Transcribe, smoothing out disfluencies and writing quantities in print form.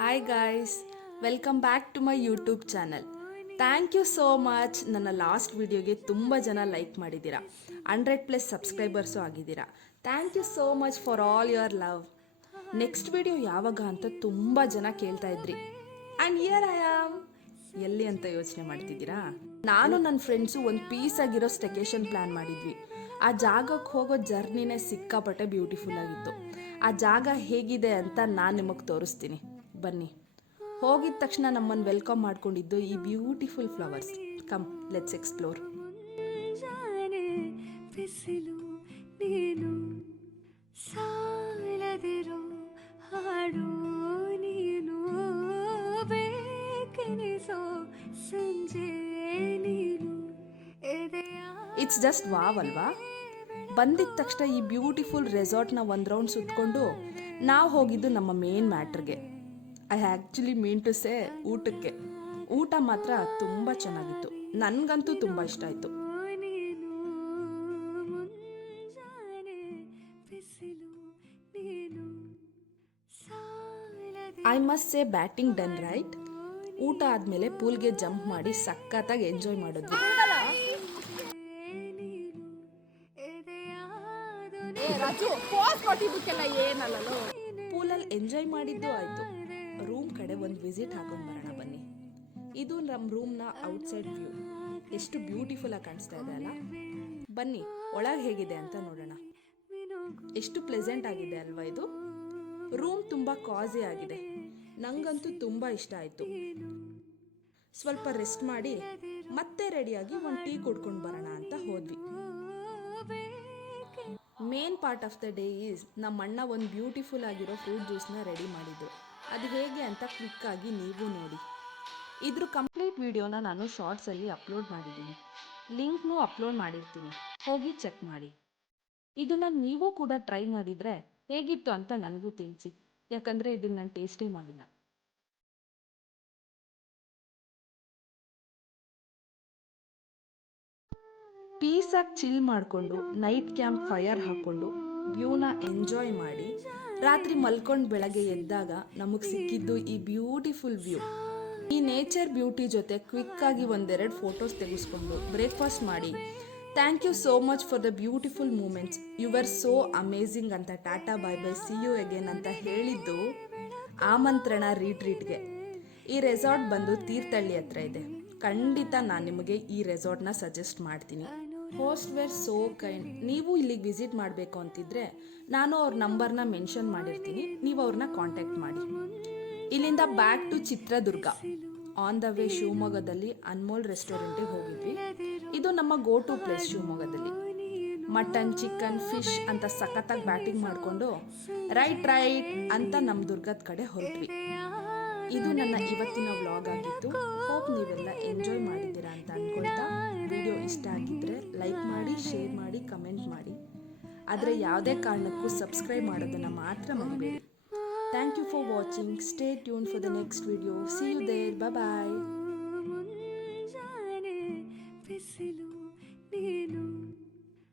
Hi guys, welcome back to my YouTube channel. Thank you so much. ನನ್ನ last ವಿಡಿಯೋಗೆ ತುಂಬ ಜನ like ಮಾಡಿದ್ದೀರಾ, 100+ ಸಬ್ಸ್ಕ್ರೈಬರ್ಸು ಆಗಿದ್ದೀರಾ. Thank you so much for all your love. Next video ಯಾವಾಗ ಅಂತ ತುಂಬ ಜನ ಕೇಳ್ತಾ ಇದ್ರಿ. And here I am. ಎಲ್ಲಿ ಅಂತ ಯೋಚನೆ ಮಾಡ್ತಿದ್ದೀರಾ? ನಾನು ನನ್ನ ಫ್ರೆಂಡ್ಸು ಒಂದು ಪೀಸ್ ಆಗಿರೋ ಸ್ಟೆಕೇಶನ್ ಪ್ಲ್ಯಾನ್ ಮಾಡಿದ್ವಿ. ಆ ಜಾಗಕ್ಕೆ ಹೋಗೋ ಜರ್ನಿನೇ ಸಿಕ್ಕಾಪಟ್ಟೆ ಬ್ಯೂಟಿಫುಲ್ ಆಗಿತ್ತು. ಆ ಜಾಗ ಹೇಗಿದೆ ಅಂತ ನಾನು ನಿಮಗೆ ತೋರಿಸ್ತೀನಿ, ಬನ್ನಿ. ಹೋಗಿದ ತಕ್ಷಣ ನಮ್ಮನ್ನು ವೆಲ್ಕಮ್ ಮಾಡ್ಕೊಂಡಿದ್ದು ಈ beautiful flowers. Come, let's explore. ನೀನು ಸಾಲದಿರೋ ಹಾಡು, ನೀನು ಬೇಕೆನಿಸೋ ಸಂಜೆ ನೀನು. ಇಟ್ಸ್ ಜಸ್ಟ್ ವಾವ್ ಅಲ್ವಾ? ಬಂದಿದ್ದ ತಕ್ಷಣ ಈ ಬ್ಯೂಟಿಫುಲ್ ರೆಸಾರ್ಟ್ನ ಒಂದು ರೌಂಡ್ ಸುತ್ತಕೊಂಡು ನಾವು ಹೋಗಿದ್ದು ನಮ್ಮ ಮೇನ್ ಮ್ಯಾಟ್ರಿಗೆ. I actually mean to say ಊಟಕ್ಕೆ. ಊಟ ಮಾತ್ರ ತುಂಬ ಚೆನ್ನಾಗಿತ್ತು, ನನಗಂತೂ ತುಂಬ ಇಷ್ಟ ಆಯಿತು. I must say batting done right. ಊಟ ಆದಮೇಲೆ ಪೂಲ್ಗೆ ಜಂಪ್ ಮಾಡಿ ಸಖತ್ತಾಗಿ ಎಂಜಾಯ್ ಮಾಡಿದ್ವಿ. ಪೂಲಲ್ಲಿ ಎಂಜಾಯ್ ಮಾಡಿದ್ದು ಆಯಿತು. ರೂಮ್ ಕಡೆ ಒಂದು ವಿಸಿಟ್ ಹಾಕೊಂಡು ಬರೋಣ ಬನ್ನಿ. ಇದು ನಮ್ಮ ರೂಮ್ನ ಔಟ್ಸೈಡ್ ವ್ಯೂ. ಎಷ್ಟು ಬ್ಯೂಟಿಫುಲ್ ಆಗಿ ಕಾಣಿಸ್ತಾ ಇದೆ ಅಲ್ಲ? ಬನ್ನಿ ಒಳಗೆ ಹೇಗಿದೆ ಅಂತ ನೋಡೋಣ. ಎಷ್ಟು ಪ್ಲೆಸೆಂಟ್ ಆಗಿದೆ ಅಲ್ವಾ ಇದು? ರೂಮ್ ತುಂಬ ಕಾಸಿ ಆಗಿದೆ, ನಂಗಂತೂ ತುಂಬ ಇಷ್ಟ ಆಯಿತು. ಸ್ವಲ್ಪ ರೆಸ್ಟ್ ಮಾಡಿ ಮತ್ತೆ ರೆಡಿಯಾಗಿ ಒಂದು ಟೀ ಕುಡ್ಕೊಂಡು ಬರೋಣ ಅಂತ ಹೋದ್ವಿ. Main part of the day is ನಮ್ಮ ಅಣ್ಣ ಒಂದು ಬ್ಯೂಟಿಫುಲ್ ಆಗಿರೋ ಫ್ರೂಟ್ ಜ್ಯೂಸ್ನ ರೆಡಿ ಮಾಡಿದ್ರು. ಅದು ಹೇಗೆ ಅಂತ ಕ್ವಿಕ್ಕಾಗಿ ನೀವು ನೋಡಿ. ಇದ್ರ ಕಂಪ್ಲೀಟ್ ವಿಡಿಯೋನ ನಾನು ಶಾರ್ಟ್ಸಲ್ಲಿ ಅಪ್ಲೋಡ್ ಮಾಡಿದ್ದೀನಿ, ಲಿಂಕ್ನೂ ಅಪ್ಲೋಡ್ ಮಾಡಿರ್ತೀನಿ, ಹೋಗಿ ಚೆಕ್ ಮಾಡಿ. ಇದನ್ನು ನೀವು ಕೂಡ ಟ್ರೈ ಮಾಡಿದರೆ ಹೇಗಿತ್ತು ಅಂತ ನನಗೂ ತಿಳಿಸಿ, ಯಾಕಂದರೆ ಇದನ್ನು ನಾನು ಟೇಸ್ಟೇ ಮಾಡಿಲ್ಲ. ಪೀಸಾಗಿ ಚಿಲ್ ಮಾಡಿಕೊಂಡು ನೈಟ್ ಕ್ಯಾಂಪ್ ಫೈರ್ ಹಾಕ್ಕೊಂಡು ವ್ಯೂನ ಎಂಜಾಯ್ ಮಾಡಿ ರಾತ್ರಿ ಮಲ್ಕೊಂಡು ಬೆಳಗ್ಗೆ ಎದ್ದಾಗ ನಮಗೆ ಸಿಕ್ಕಿದ್ದು ಈ ಬ್ಯೂಟಿಫುಲ್ ವ್ಯೂ. ಈ ನೇಚರ್ ಬ್ಯೂಟಿ ಜೊತೆ ಕ್ವಿಕ್ಕಾಗಿ ಒಂದೆರಡು ಫೋಟೋಸ್ ತೆಗೆಸ್ಕೊಂಡು ಬ್ರೇಕ್ಫಾಸ್ಟ್ ಮಾಡಿ thank you so much for the beautiful moments, you are so amazing ಅಂತ tata bye bye see you again ಅಂತ ಹೇಳಿದ್ದು ಆಮಂತ್ರಣ ರೀಟ್ರೀಟ್ಗೆ. ಈ ರೆಸಾರ್ಟ್ ಬಂದು ತೀರ್ಥಹಳ್ಳಿ ಹತ್ರ ಇದೆ. ಖಂಡಿತ ನಾನು ನಿಮಗೆ ಈ ರೆಸಾರ್ಟ್ನ ಸಜೆಸ್ಟ್ ಮಾಡ್ತೀನಿ. Host were so kind. ನೀವು ಇಲ್ಲಿಗೆ ವಿಸಿಟ್ ಮಾಡಬೇಕು ಅಂತಿದ್ರೆ ನಾನು ಅವ್ರ ನಂಬರ್ನ ಮೆನ್ಷನ್ ಮಾಡಿರ್ತೀನಿ, ನೀವು ಅವ್ರನ್ನ ಕಾಂಟ್ಯಾಕ್ಟ್ ಮಾಡಿ. ಇಲ್ಲಿಂದ back to Chitradurga. On the way ಶಿವಮೊಗ್ಗದಲ್ಲಿ ಅನ್ಮೋಲ್ ರೆಸ್ಟೋರೆಂಟಿಗೆ ಹೋಗಿದ್ವಿ. ಇದು ನಮ್ಮ ಗೋ ಟು ಪ್ಲೇಸ್ ಶಿವಮೊಗ್ಗದಲ್ಲಿ. ಮಟನ್, ಚಿಕನ್, ಫಿಶ್ ಅಂತ ಸಖತ್ತಾಗಿ ಬ್ಯಾಟಿಂಗ್ ಮಾಡಿಕೊಂಡು ರೈಟ್ ಅಂತ ನಮ್ಮ ದುರ್ಗದ ಕಡೆ ಹೊರಟ್ವಿ. ಇದು ನನ್ನ ಇವತ್ತಿನ ವ್ಲಾಗ್ ಆಗಿತ್ತು. ಹೋಪ್ ನೀವೆಲ್ಲ ಎಂಜಾಯ್ ಮಾಡಿದ್ದೀರಾ ಅಂತ ಅಂದ್ಕೊಳ್ತಾ, ವಿಡಿಯೋ ಇಷ್ಟ ಆಗಿದ್ದರೆ ಲೈಕ್ ಮಾಡಿ, ಶೇರ್ ಮಾಡಿ, ಕಮೆಂಟ್ ಮಾಡಿ. ಆದರೆ ಯಾವುದೇ ಕಾರಣಕ್ಕೂ ಸಬ್ಸ್ಕ್ರೈಬ್ ಮಾಡೋದನ್ನು ಮಾತ್ರ ಮರಿಬೇಡಿ. Thank you for watching. Stay tuned for the next video. See you there. Bye.